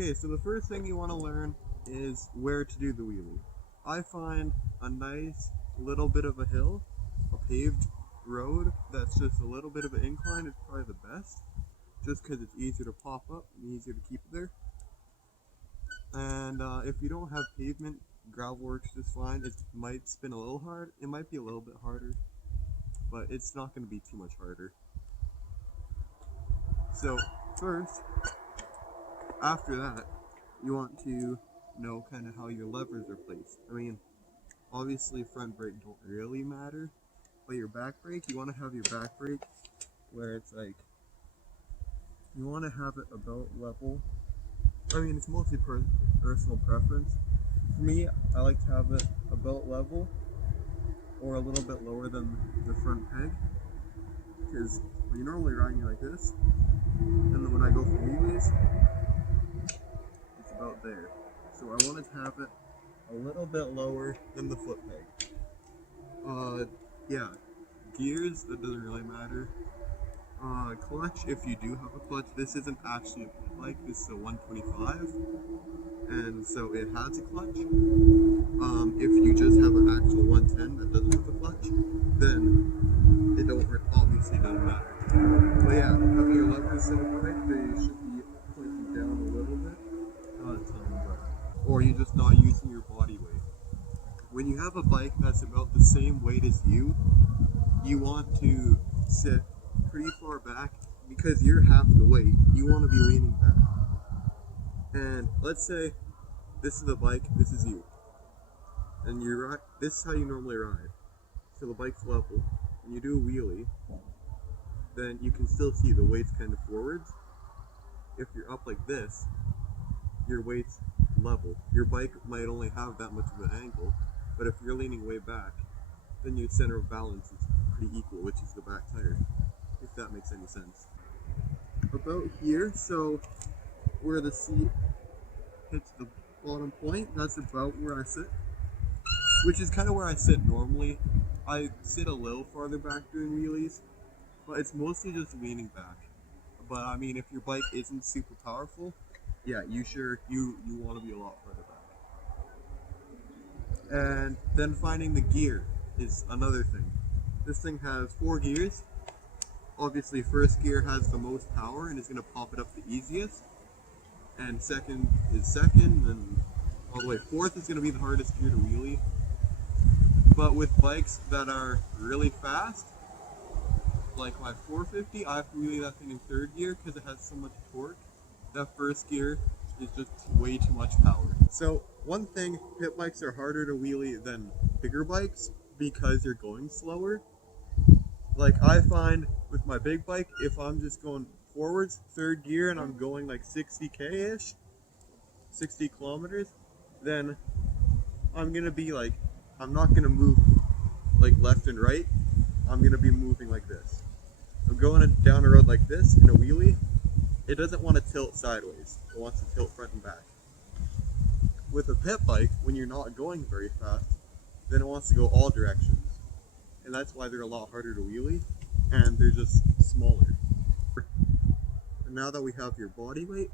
Okay, so the first thing you want to learn is where to do the wheelie. I find a nice little bit of a hill, a paved road that's just a little bit of an incline is probably the best, just because it's easier to pop up and easier to keep it there. And if you don't have pavement, gravel works just fine. It might spin a little hard, it might be a little bit harder, but it's not going to be too much harder. So first, after that, you want to know kind of how your levers are placed. I mean, obviously front brake don't really matter, but your back brake, you want to have your back brake where it's like, you want to have it about level. I mean, it's mostly personal preference. For me, I like to have it about level or a little bit lower than the front peg, because when you're normally riding like this, and then when I go for wheelies, it's about there. So I wanted to have it a little bit lower than the foot peg. Yeah, gears, that doesn't really matter. Clutch, if you do have a clutch, this isn't actually a pit bike, this is a 125, and so it has a clutch. If you just have an actual 110 that doesn't have a clutch, then it obviously doesn't matter. But yeah, having your levers set up right, they should be pointing down a little bit, not a ton, but, or you're just not using your body weight. When you have a bike that's about the same weight as you want to sit pretty far back because you're half the weight. You want to be leaning back. And let's say this is the bike, this is you. And this is how you normally ride. So the bike's level. When you do a wheelie, then you can still see the weight's kind of forwards. If you're up like this, your weight's level. Your bike might only have that much of an angle, but if you're leaning way back, then your center of balance is pretty equal, which is the back tire, if that makes any sense. About here, so where the seat hits the bottom point, that's about where I sit, which is kind of where I sit normally. I sit a little farther back doing wheelies, but it's mostly just leaning back. But I mean, if your bike isn't super powerful, yeah, you want to be a lot further back. And then finding the gear is another thing. This thing has 4 gears. Obviously, first gear has the most power and is going to pop it up the easiest. And second is second, and all the way fourth is going to be the hardest gear to wheelie. But with bikes that are really fast, like my 450, I have to wheelie that thing in third gear because it has so much torque. That first gear is just way too much power. So one thing, pit bikes are harder to wheelie than bigger bikes because you're going slower. Like I find with my big bike, if I'm just going forwards, third gear, and I'm going like 60k-ish, 60 kilometers, then I'm gonna be like, I'm not gonna move like left and right, I'm gonna be moving like this. I'm going down a road like this in a wheelie, it doesn't want to tilt sideways, it wants to tilt front and back. With a pit bike, when you're not going very fast, then it wants to go all directions. And that's why they're a lot harder to wheelie, and they're just smaller. And now that we have your body weight,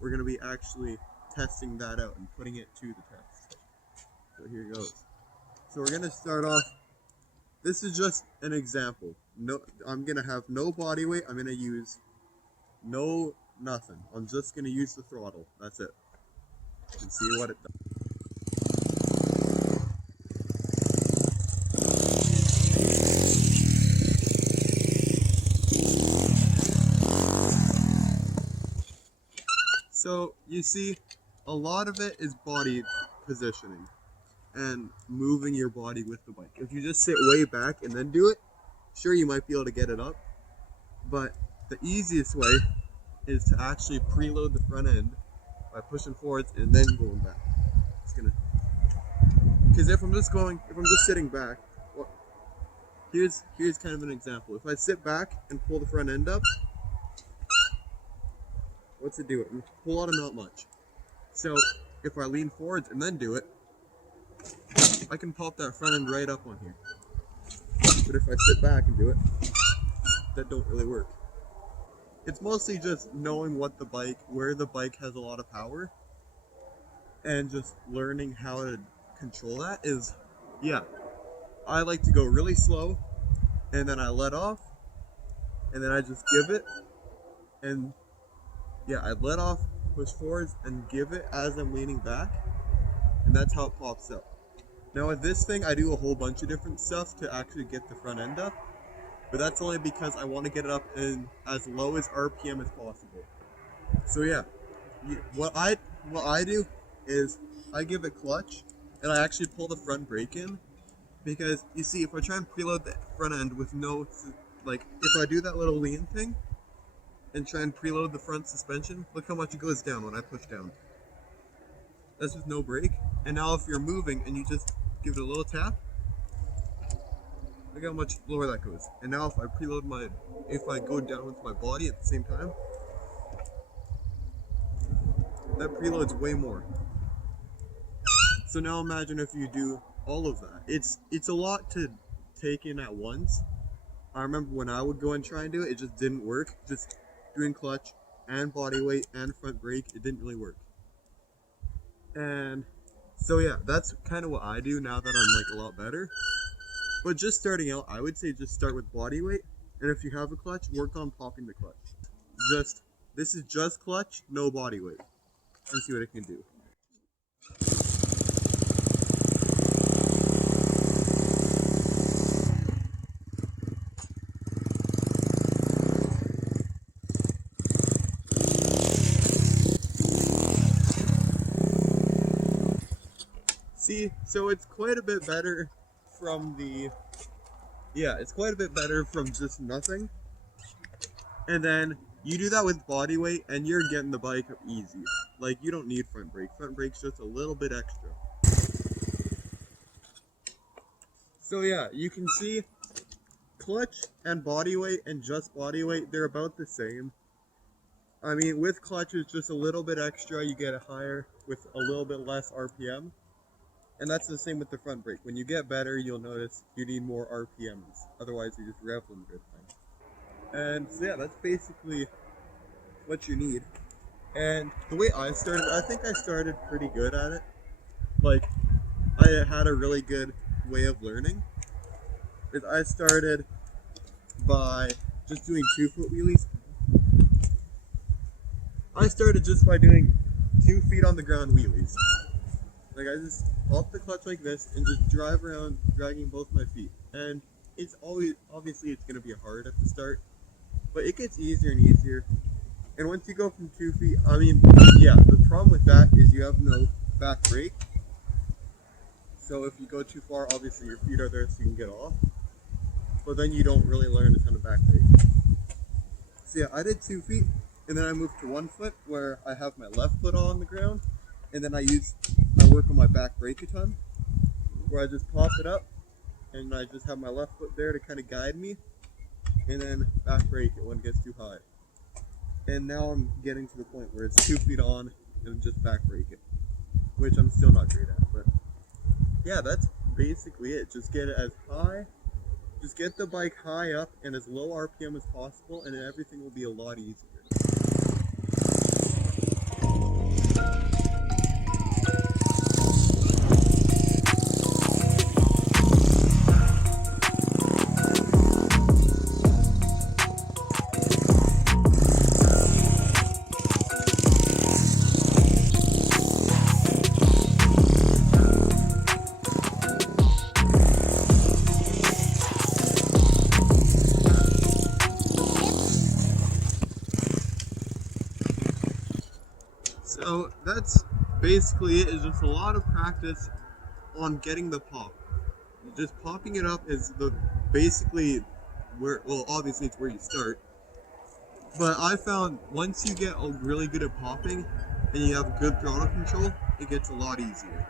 we're going to be actually testing that out and putting it to the test. So here goes. So we're going to start off, this is just an example. No, I'm going to have no body weight, I'm going to use nothing. I'm just going to use the throttle, that's it. And see what it does. So you see, a lot of it is body positioning and moving your body with the bike. If you just sit way back and then do it, sure, you might be able to get it up, but the easiest way is to actually preload the front end by pushing forwards and then going back. Because if I'm just sitting back, well, here's kind of an example. If I sit back and pull the front end up, what's it do? It pull out not much. So if I lean forwards and then do it, I can pop that front end right up on here. But if I sit back and do it, that don't really work. it's mostly just knowing where the bike has a lot of power, and just learning how to control that is, yeah. I like to go really slow, and then I let off, and then I just give it, and yeah, I let off, push forwards, and give it as I'm leaning back, and that's how it pops up. Now with this thing, I do a whole bunch of different stuff to actually get the front end up, but that's only because I want to get it up in as low as RPM as possible. So yeah, what I do is I give it clutch, and I actually pull the front brake in, because you see, if I try and preload the front end with no, like, if I do that little lean thing and try and preload the front suspension, look how much it goes down when I push down. That's with no brake. And now if you're moving and you just give it a little tap, look how much lower that goes. And now if I go down with my body at the same time, that preloads way more. So now imagine if you do all of that. It's a lot to take in at once. I remember when I would go and try and do it, it just didn't work. Just doing clutch and body weight and front brake, it didn't really work. And so yeah, that's kind of what I do now that I'm like a lot better. But just starting out, I would say just start with body weight, and if you have a clutch, work on popping the clutch. This is just clutch, no body weight, and see what it can do. See, so it's quite a bit better from it's quite a bit better from just nothing. And then you do that with body weight and you're getting the bike up easy. Like, you don't need front brake. Front brake's just a little bit extra. So yeah, you can see clutch and body weight and just body weight, they're about the same. I mean, with clutch it's just a little bit extra, you get it higher with a little bit less RPM. And that's the same with the front brake. When you get better, you'll notice you need more RPMs. Otherwise, you're just reveling good time. And so yeah, that's basically what you need. And the way I started, I think I started pretty good at it. Like, I had a really good way of learning. I started by just doing 2-foot wheelies. I started just by doing 2 feet on the ground wheelies. Like, I just pop the clutch like this and just drive around dragging both my feet. And it's obviously it's going to be hard at the start, but it gets easier and easier. And once you go from 2 feet, I mean, yeah, the problem with that is you have no back brake. So if you go too far, obviously your feet are there so you can get off. But then you don't really learn a ton of back brake. So yeah, I did 2 feet, and then I moved to 1 foot where I have my left foot on the ground, and then I work on my back brake a ton, where I just pop it up, and I just have my left foot there to kind of guide me, and then back brake it when it gets too high. And now I'm getting to the point where it's 2 feet on and just back brake it, which I'm still not great at. But yeah, that's basically it. Just get it as high, just get the bike high up and as low RPM as possible, and everything will be a lot easier. So that's basically it. Is just a lot of practice on getting the pop. Just popping it up is basically where, well, obviously it's where you start. But I found once you get really good at popping and you have good throttle control, it gets a lot easier.